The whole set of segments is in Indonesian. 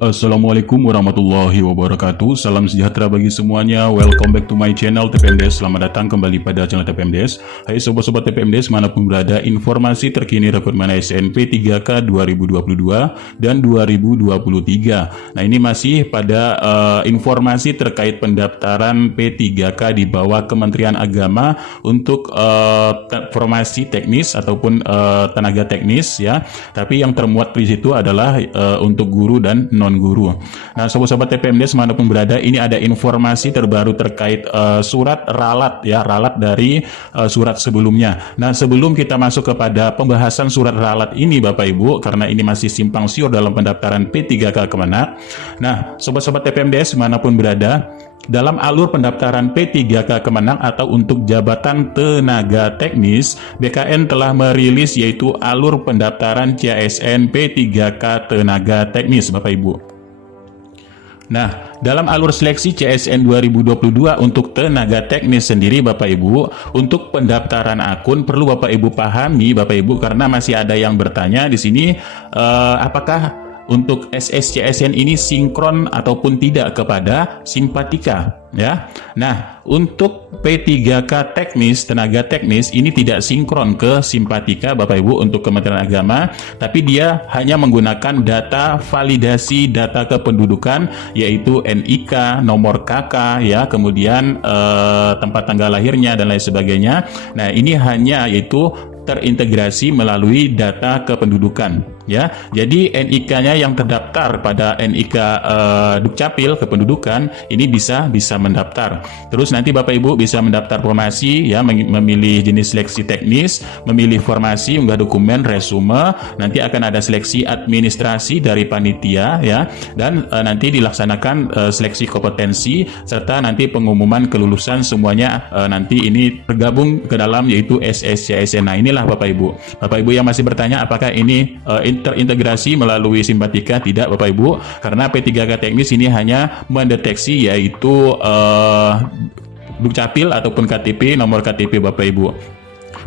Assalamualaikum warahmatullahi wabarakatuh. Salam sejahtera bagi semuanya. Welcome back to my channel TPMDes. Selamat datang kembali pada channel TPMDes. Hai sobat-sobat TPMDes manapun berada, informasi terkini rekrutmen ASN P3K 2022 dan 2023. Nah, ini masih pada informasi terkait pendaftaran P3K di bawah Kementerian Agama untuk formasi teknis ataupun tenaga teknis ya. Tapi yang termuat di situ adalah untuk guru dan non-guru. Nah, sobat-sobat TPMDes manapun berada, ini ada informasi terbaru terkait surat ralat ya, ralat dari surat sebelumnya. Nah, sebelum kita masuk kepada pembahasan surat ralat ini Bapak Ibu, karena ini masih simpang siur dalam pendaftaran P3K Kemenak. Nah, sobat-sobat TPMDes manapun berada, dalam alur pendaftaran P3K Kemenak atau untuk jabatan tenaga teknis, BKN telah merilis yaitu alur pendaftaran CASN P3K tenaga teknis Bapak Ibu. Nah, dalam alur seleksi CASN 2022 untuk tenaga teknis sendiri Bapak Ibu, untuk pendaftaran akun perlu Bapak Ibu pahami Bapak Ibu, karena masih ada yang bertanya di sini apakah untuk SSCSN ini sinkron ataupun tidak kepada simpatika ya. Nah, untuk P3K teknis, tenaga teknis ini tidak sinkron ke simpatika Bapak Ibu untuk Kementerian Agama, tapi dia hanya menggunakan data validasi data kependudukan yaitu NIK, nomor KK ya, kemudian tempat tanggal lahirnya dan lain sebagainya. Nah, ini hanya yaitu terintegrasi melalui data kependudukan ya. Jadi NIK-nya yang terdaftar pada NIK Dukcapil kependudukan ini bisa mendaftar. Terus nanti Bapak Ibu bisa mendaftar formasi ya, memilih jenis seleksi teknis, memilih formasi, unggah dokumen, resume, nanti akan ada seleksi administrasi dari panitia ya, dan nanti dilaksanakan seleksi kompetensi serta nanti pengumuman kelulusan semuanya nanti ini tergabung ke dalam yaitu SSCSN. Nah, inilah Bapak Ibu yang masih bertanya apakah ini terintegrasi melalui simpatika. Tidak Bapak Ibu, karena P3K teknis ini hanya mendeteksi yaitu Dukcapil ataupun KTP, nomor KTP Bapak Ibu.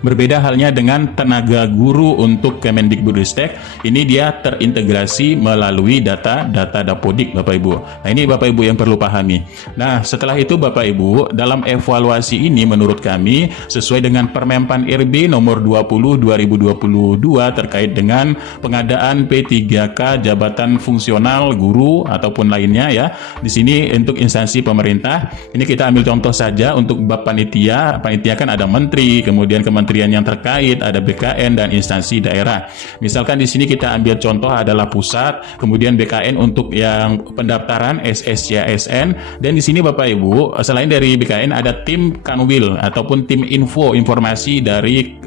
Berbeda halnya dengan tenaga guru untuk Kemendikbudristek, ini dia terintegrasi melalui data Dapodik Bapak Ibu. Nah, ini Bapak Ibu yang perlu pahami. Nah, setelah itu Bapak Ibu, dalam evaluasi ini menurut kami sesuai dengan Permenpan RB nomor 20 2022 terkait dengan pengadaan P3K jabatan fungsional guru ataupun lainnya ya. Di sini untuk instansi pemerintah, ini kita ambil contoh saja untuk bab panitia. Panitia kan ada menteri, kemudian kementerian yang terkait, ada BKN dan instansi daerah. Misalkan di sini kita ambil contoh adalah pusat, kemudian BKN untuk yang pendaftaran SSCSN, dan di sini Bapak Ibu selain dari BKN ada tim Kanwil ataupun tim informasi dari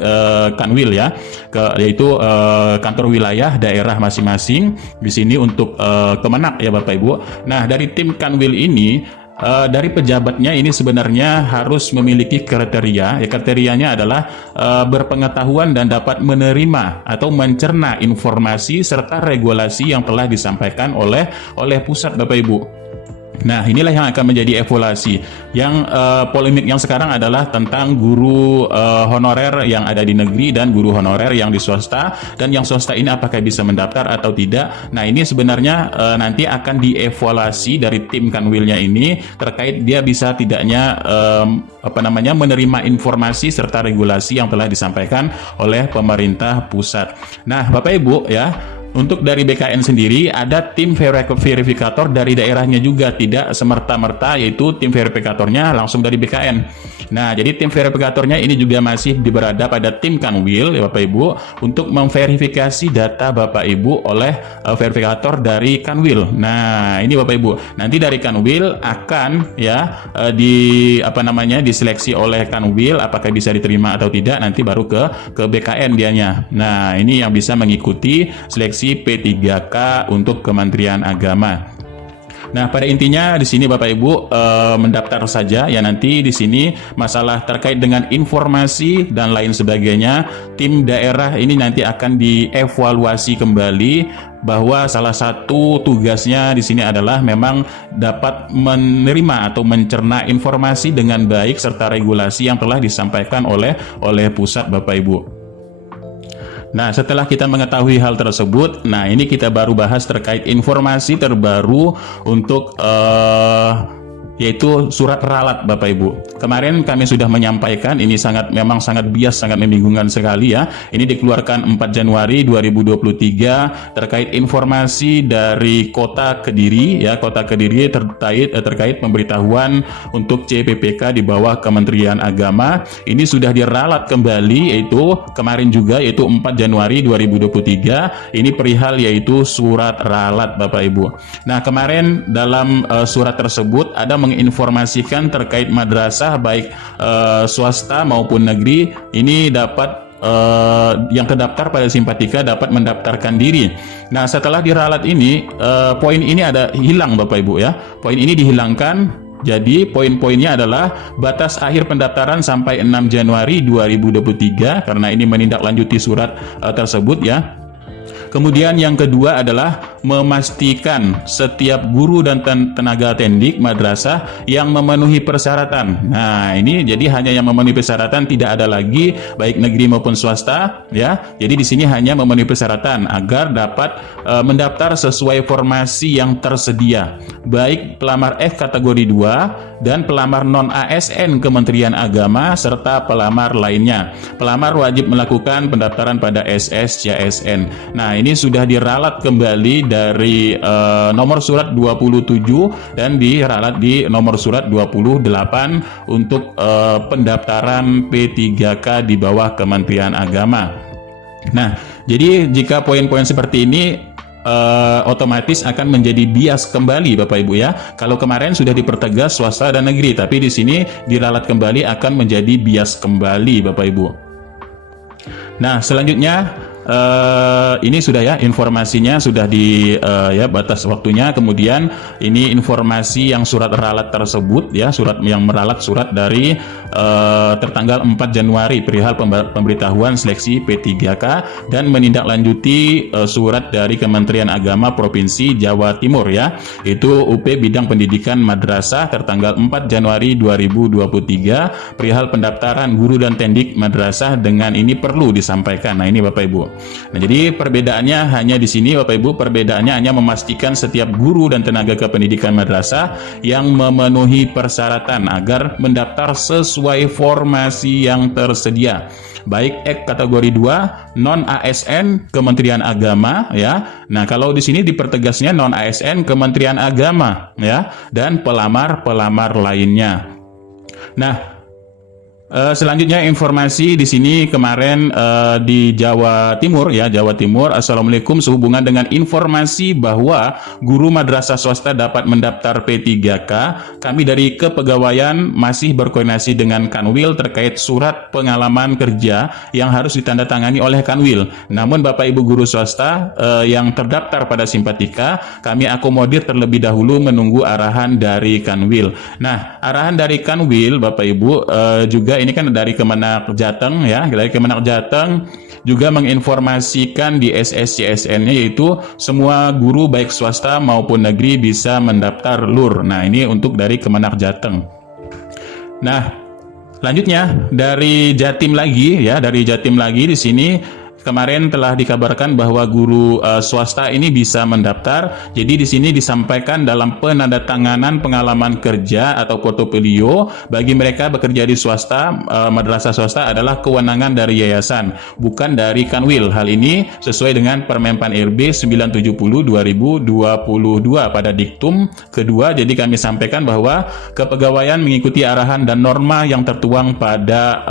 Kanwil ya, yaitu kantor wilayah daerah masing-masing. Di sini untuk Kemenak ya Bapak Ibu. Nah, dari tim Kanwil ini dari pejabatnya ini sebenarnya harus memiliki kriteria. Ya, kriterianya adalah berpengetahuan dan dapat menerima atau mencerna informasi serta regulasi yang telah disampaikan oleh pusat Bapak Ibu. Nah, inilah yang akan menjadi evaluasi. Yang polemik yang sekarang adalah tentang guru honorer yang ada di negeri dan guru honorer yang di swasta, dan yang swasta ini apakah bisa mendaftar atau tidak. Nah, ini sebenarnya nanti akan dievaluasi dari tim Kanwilnya ini terkait dia bisa tidaknya menerima informasi serta regulasi yang telah disampaikan oleh pemerintah pusat. Nah, Bapak Ibu ya, untuk dari BKN sendiri ada tim verifikator dari daerahnya juga, tidak semerta-merta yaitu tim verifikatornya langsung dari BKN. Nah, jadi tim verifikatornya ini juga masih berada pada tim Kanwil ya Bapak Ibu untuk memverifikasi data Bapak Ibu oleh verifikator dari Kanwil. Nah, ini Bapak Ibu, nanti dari Kanwil akan ya diseleksi oleh Kanwil apakah bisa diterima atau tidak, nanti baru ke BKN dianya. Nah, ini yang bisa mengikuti seleksi P3K untuk Kementerian Agama. Nah, pada intinya di sini Bapak Ibu mendaftar saja ya. Nanti di sini masalah terkait dengan informasi dan lain sebagainya, tim daerah ini nanti akan dievaluasi kembali bahwa salah satu tugasnya di sini adalah memang dapat menerima atau mencerna informasi dengan baik serta regulasi yang telah disampaikan oleh pusat Bapak Ibu. Nah, setelah kita mengetahui hal tersebut, nah ini kita baru bahas terkait informasi terbaru untuk yaitu surat ralat Bapak Ibu. Kemarin kami sudah menyampaikan ini memang sangat bias, sangat membingungkan sekali ya. Ini dikeluarkan 4 Januari 2023 terkait informasi dari Kota Kediri ya, Kota Kediri terkait pemberitahuan untuk CPPK di bawah Kementerian Agama. Ini sudah diralat kembali yaitu kemarin juga yaitu 4 Januari 2023. Ini perihal yaitu surat ralat Bapak Ibu. Nah, kemarin dalam surat tersebut ada menginformasikan terkait madrasah baik swasta maupun negeri ini dapat yang terdaftar pada Simpatika dapat mendaftarkan diri. Nah, setelah diralat ini poin ini ada hilang Bapak Ibu ya. Poin ini dihilangkan. Jadi poin-poinnya adalah batas akhir pendaftaran sampai 6 Januari 2023 karena ini menindaklanjuti surat tersebut ya. Kemudian yang kedua adalah memastikan setiap guru dan tenaga tendik madrasah yang memenuhi persyaratan. Nah, ini jadi hanya yang memenuhi persyaratan, tidak ada lagi baik negeri maupun swasta ya. Jadi di sini hanya memenuhi persyaratan agar dapat mendaftar sesuai formasi yang tersedia. Baik pelamar F kategori 2 dan pelamar non ASN Kementerian Agama serta pelamar lainnya. Pelamar wajib melakukan pendaftaran pada SS-CSN. Nah, ini sudah diralat kembali dari nomor surat 27 dan diralat di nomor surat 28 untuk pendaftaran P3K di bawah Kementerian Agama. Nah, jadi jika poin-poin seperti ini otomatis akan menjadi bias kembali Bapak Ibu ya. Kalau kemarin sudah dipertegas swasta dan negeri, tapi di sini diralat kembali akan menjadi bias kembali Bapak Ibu. Nah, selanjutnya ini sudah ya informasinya sudah di ya batas waktunya. Kemudian ini informasi yang surat ralat tersebut ya, surat yang meralat surat dari tertanggal 4 Januari perihal pemberitahuan seleksi P3K dan menindaklanjuti surat dari Kementerian Agama Provinsi Jawa Timur ya, itu UP Bidang Pendidikan Madrasah tertanggal 4 Januari 2023 perihal pendaftaran guru dan tendik madrasah dengan ini perlu disampaikan. Nah, ini Bapak Ibu. Nah, jadi perbedaannya hanya di sini Bapak Ibu, perbedaannya hanya memastikan setiap guru dan tenaga kependidikan madrasah yang memenuhi persyaratan agar mendaftar sesuai formasi yang tersedia. Baik X kategori 2, non ASN Kementerian Agama ya. Nah, kalau di sini dipertegasnya non ASN Kementerian Agama ya, dan pelamar-pelamar lainnya. Nah, selanjutnya informasi di sini kemarin di Jawa Timur ya, Jawa Timur. Assalamualaikum, sehubungan dengan informasi bahwa guru madrasah swasta dapat mendaftar P3K, kami dari Kepegawaian masih berkoordinasi dengan Kanwil terkait surat pengalaman kerja yang harus ditandatangani oleh Kanwil. Namun Bapak Ibu guru swasta yang terdaftar pada Simpatika, kami akomodir terlebih dahulu menunggu arahan dari Kanwil. Nah, arahan dari Kanwil Bapak Ibu juga ini kan dari Kemenak Jateng ya, dari Kemenak Jateng juga menginformasikan di SS-CSN-nya yaitu semua guru baik swasta maupun negeri bisa mendaftar LUR. Nah, ini untuk dari Kemenak Jateng. Nah, lanjutnya dari Jatim lagi ya, dari Jatim lagi di sini kemarin telah dikabarkan bahwa guru swasta ini bisa mendaftar. Jadi di sini disampaikan dalam penandatanganan pengalaman kerja atau portofolio bagi mereka bekerja di swasta, madrasah swasta adalah kewenangan dari yayasan, bukan dari Kanwil. Hal ini sesuai dengan Permenpan RB 970/2022 pada diktum kedua. Jadi kami sampaikan bahwa kepegawaian mengikuti arahan dan norma yang tertuang pada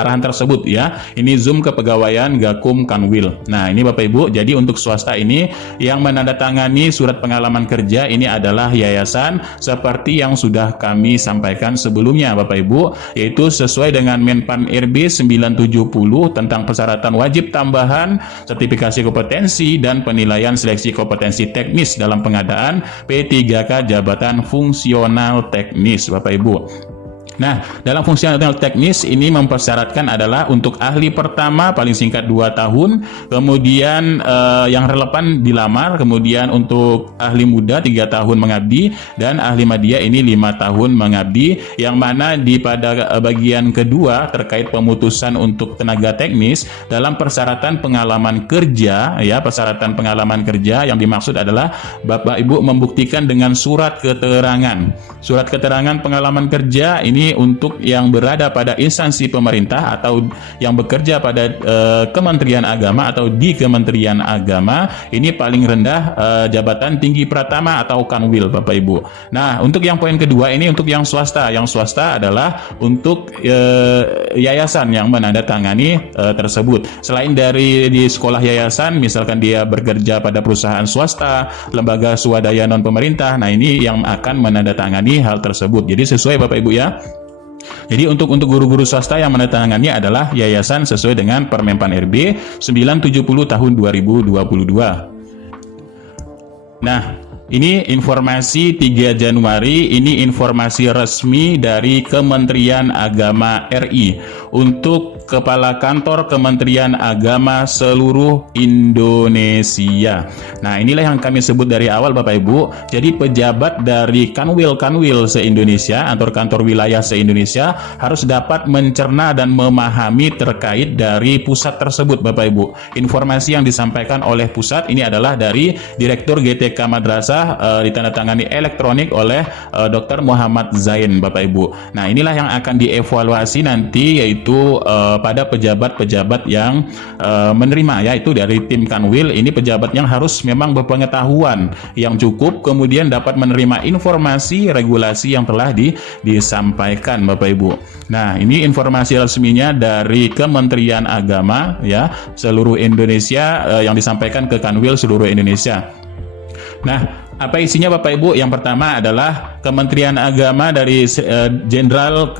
arahan tersebut ya. Ini Zoom kepegawaian Gakum Kanwil. Nah, ini Bapak Ibu, jadi untuk swasta ini yang menandatangani surat pengalaman kerja ini adalah yayasan seperti yang sudah kami sampaikan sebelumnya Bapak Ibu, yaitu sesuai dengan Menpan RB 970 tentang persyaratan wajib tambahan, sertifikasi kompetensi dan penilaian seleksi kompetensi teknis dalam pengadaan P3K jabatan fungsional teknis Bapak Ibu. Nah, dalam fungsional teknis ini mempersyaratkan adalah untuk ahli pertama paling singkat 2 tahun, kemudian yang relevan dilamar, kemudian untuk ahli muda 3 tahun mengabdi, dan ahli madya ini 5 tahun mengabdi, yang mana pada bagian kedua terkait pemutusan untuk tenaga teknis dalam persyaratan pengalaman kerja, ya, persyaratan pengalaman kerja yang dimaksud adalah Bapak Ibu membuktikan dengan surat keterangan. Surat keterangan pengalaman kerja ini untuk yang berada pada instansi pemerintah atau yang bekerja pada Kementerian Agama atau di Kementerian Agama, ini paling rendah jabatan tinggi pratama atau kanwil, Bapak Ibu. Nah, untuk yang poin kedua ini untuk yang swasta. Yang swasta adalah untuk yayasan yang menandatangani tersebut. Selain dari di sekolah yayasan, misalkan dia bekerja pada perusahaan swasta, lembaga swadaya non pemerintah, nah ini yang akan menandatangani hal tersebut. Jadi sesuai Bapak Ibu ya. Jadi untuk guru-guru swasta yang menandatangani adalah yayasan sesuai dengan Permenpan RB 970 tahun 2022. Nah, ini informasi 3 Januari, ini informasi resmi dari Kementerian Agama RI untuk Kepala Kantor Kementerian Agama seluruh Indonesia. Nah, inilah yang kami sebut dari awal Bapak Ibu. Jadi pejabat dari kanwil se-Indonesia, kantor wilayah se-Indonesia harus dapat mencerna dan memahami terkait dari pusat tersebut Bapak Ibu. Informasi yang disampaikan oleh pusat ini adalah dari Direktur GTK Madrasah, ditandatangani elektronik oleh Dr. Muhammad Zain Bapak Ibu. Nah, inilah yang akan dievaluasi nanti, yaitu pada pejabat-pejabat yang menerima, yaitu dari tim kanwil. Ini pejabat yang harus memang berpengetahuan yang cukup, kemudian dapat menerima informasi regulasi yang telah disampaikan Bapak Ibu. Nah, ini informasi resminya dari Kementerian Agama ya seluruh Indonesia, yang disampaikan ke kanwil seluruh Indonesia. Nah, apa isinya Bapak Ibu? Yang pertama adalah Kementerian Agama dari Jenderal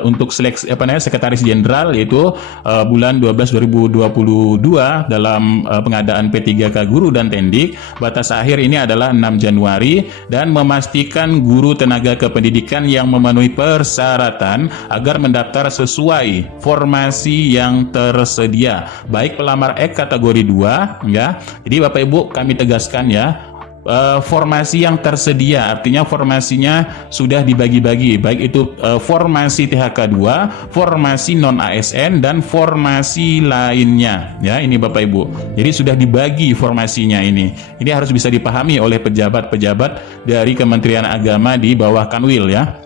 untuk seleksi Sekretaris Jenderal, yaitu bulan 12 2022 dalam pengadaan P3K Guru dan Tendik. Batas akhir ini adalah 6 Januari dan memastikan guru tenaga kependidikan yang memenuhi persyaratan agar mendaftar sesuai formasi yang tersedia. Baik pelamar Ek kategori 2 ya. Jadi Bapak Ibu kami tegaskan ya, formasi yang tersedia artinya formasinya sudah dibagi-bagi, baik itu formasi THK 2, formasi non ASN dan formasi lainnya ya. Ini Bapak Ibu, jadi sudah dibagi formasinya. Ini harus bisa dipahami oleh pejabat-pejabat dari Kementerian Agama di bawah kanwil ya.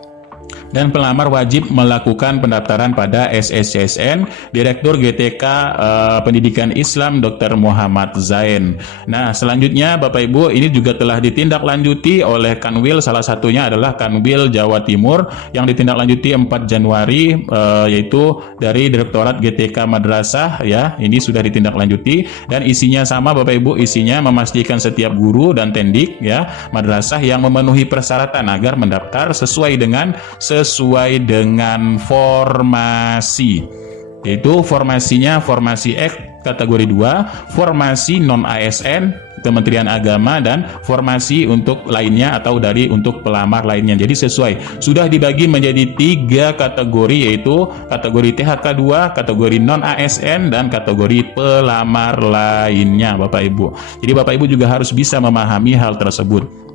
Dan pelamar wajib melakukan pendaftaran pada SSCSN Direktur GTK Pendidikan Islam Dr. Muhammad Zain. Nah, selanjutnya Bapak Ibu, ini juga telah ditindaklanjuti oleh kanwil, salah satunya adalah kanwil Jawa Timur yang ditindaklanjuti 4 Januari, yaitu dari Direktorat GTK Madrasah ya. Ini sudah ditindaklanjuti dan isinya sama Bapak Ibu, isinya memastikan setiap guru dan tendik ya madrasah yang memenuhi persyaratan agar mendaftar sesuai dengan formasi, yaitu formasinya formasi Ek kategori 2, formasi non ASN Kementerian Agama, dan formasi untuk lainnya atau untuk pelamar lainnya. Jadi sesuai, sudah dibagi menjadi 3 kategori, yaitu kategori THK 2, kategori non ASN, dan kategori pelamar lainnya Bapak Ibu. Jadi Bapak Ibu juga harus bisa memahami hal tersebut.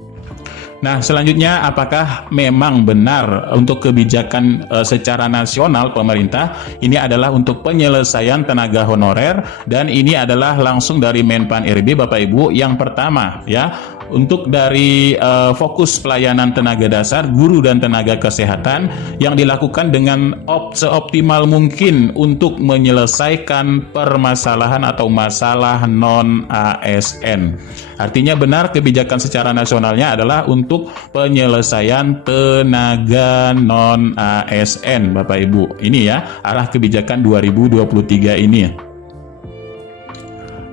Nah, selanjutnya, apakah memang benar untuk kebijakan secara nasional pemerintah ini adalah untuk penyelesaian tenaga honorer, dan ini adalah langsung dari Menpan RB Bapak Ibu. Yang pertama ya, untuk dari fokus pelayanan tenaga dasar, guru dan tenaga kesehatan yang dilakukan dengan seoptimal mungkin untuk menyelesaikan permasalahan atau masalah non ASN. Artinya benar kebijakan secara nasionalnya adalah untuk penyelesaian tenaga non ASN Bapak Ibu. Ini ya arah kebijakan 2023 ini.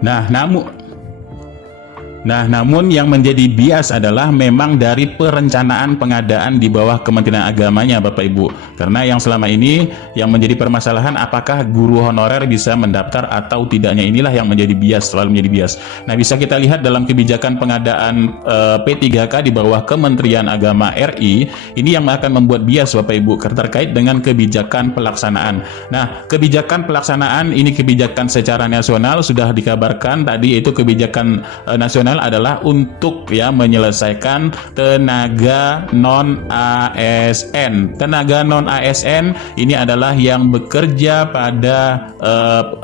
Nah, Nah, namun yang menjadi bias adalah memang dari perencanaan pengadaan di bawah Kementerian Agamanya, Bapak Ibu. Karena yang selama ini yang menjadi permasalahan apakah guru honorer bisa mendaftar atau tidaknya, inilah yang menjadi bias, selalu menjadi bias. Nah, bisa kita lihat dalam kebijakan pengadaan P3K di bawah Kementerian Agama RI, ini yang akan membuat bias, Bapak Ibu, terkait dengan kebijakan pelaksanaan. Nah, kebijakan pelaksanaan ini kebijakan secara nasional sudah dikabarkan tadi, yaitu kebijakan nasional adalah untuk menyelesaikan tenaga non ASN. Tenaga non ASN ini adalah yang bekerja pada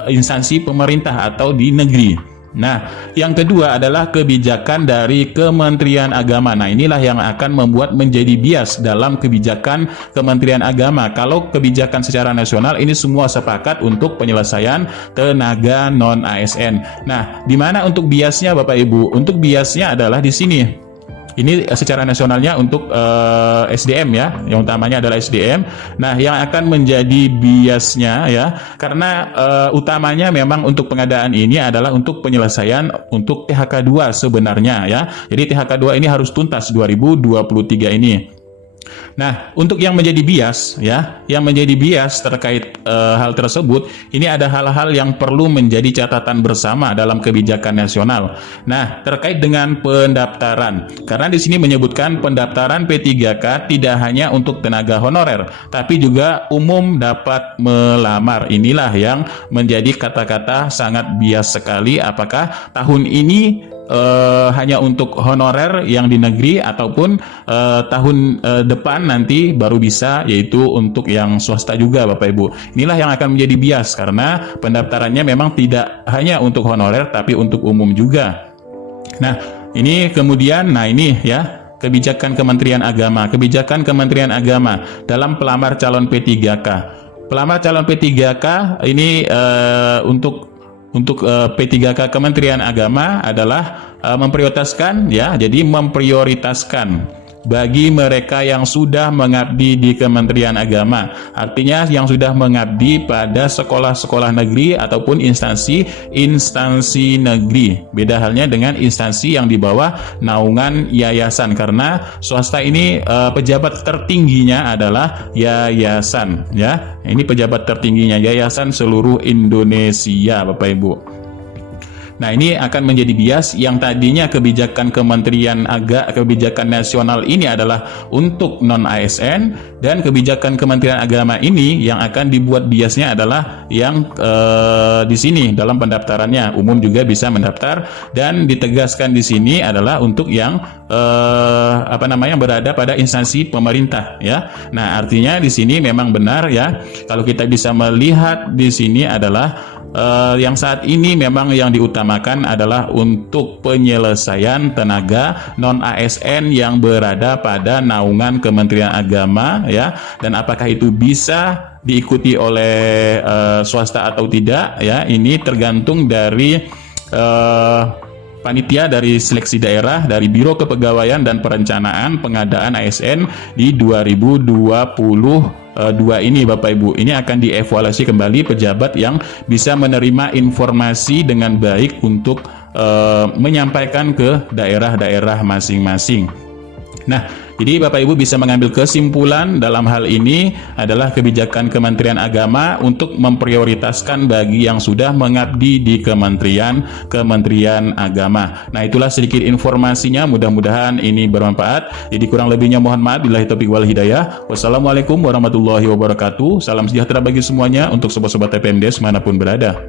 instansi pemerintah atau di negeri. Nah, yang kedua adalah kebijakan dari Kementerian Agama. Nah, inilah yang akan membuat menjadi bias dalam kebijakan Kementerian Agama. Kalau kebijakan secara nasional ini semua sepakat untuk penyelesaian tenaga non ASN. Nah, di mana untuk biasnya, Bapak Ibu? Untuk biasnya adalah di sini. Ini secara nasionalnya untuk SDM ya, yang utamanya adalah SDM. Nah, yang akan menjadi biasnya ya, karena utamanya memang untuk pengadaan ini adalah untuk penyelesaian untuk THK2 sebenarnya ya. Jadi THK2 ini harus tuntas 2023 ini. Nah, untuk yang menjadi bias ya, yang menjadi bias terkait hal tersebut, ini ada hal-hal yang perlu menjadi catatan bersama dalam kebijakan nasional. Nah, terkait dengan pendaftaran, karena di sini menyebutkan pendaftaran P3K tidak hanya untuk tenaga honorer, tapi juga umum dapat melamar. Inilah yang menjadi kata-kata sangat bias sekali. Apakah tahun ini hanya untuk honorer yang di negeri ataupun tahun depan nanti baru bisa, yaitu untuk yang swasta juga, Bapak Ibu. Inilah yang akan menjadi bias karena pendaftarannya memang tidak hanya untuk honorer tapi untuk umum juga. Nah, ini kemudian ini ya, kebijakan Kementerian Agama. Kebijakan Kementerian Agama dalam pelamar calon P3K. Pelamar calon P3K ini untuk P3K Kementerian Agama adalah memprioritaskan ya, jadi memprioritaskan bagi mereka yang sudah mengabdi di Kementerian Agama. Artinya yang sudah mengabdi pada sekolah-sekolah negeri ataupun instansi negeri. Beda halnya dengan instansi yang di bawah naungan yayasan, karena swasta ini pejabat tertingginya adalah yayasan ya. Ini pejabat tertingginya yayasan seluruh Indonesia, Bapak Ibu. Nah, ini akan menjadi bias yang tadinya kebijakan kebijakan nasional ini adalah untuk non-ASN, dan kebijakan Kementerian Agama ini yang akan dibuat biasnya adalah yang di sini dalam pendaftarannya umum juga bisa mendaftar, dan ditegaskan di sini adalah untuk yang berada pada instansi pemerintah ya. Nah, artinya di sini memang benar ya, kalau kita bisa melihat di sini adalah yang saat ini memang yang diutamakan adalah untuk penyelesaian tenaga non-ASN yang berada pada naungan Kementerian Agama ya, dan apakah itu bisa diikuti oleh swasta atau tidak ya, ini tergantung dari panitia dari seleksi daerah dari Biro Kepegawaian dan Perencanaan Pengadaan ASN di 2022 ini, Bapak Ibu. Ini akan dievaluasi kembali pejabat yang bisa menerima informasi dengan baik untuk menyampaikan ke daerah-daerah masing-masing. Nah, jadi Bapak Ibu bisa mengambil kesimpulan dalam hal ini adalah kebijakan Kementerian Agama untuk memprioritaskan bagi yang sudah mengabdi di Kementerian Agama. Nah, itulah sedikit informasinya, mudah-mudahan ini bermanfaat. Jadi kurang lebihnya mohon maaf, billahi taufiq wal hidayah. Wassalamualaikum warahmatullahi wabarakatuh. Salam sejahtera bagi semuanya untuk sobat-sobat TPMDes manapun berada.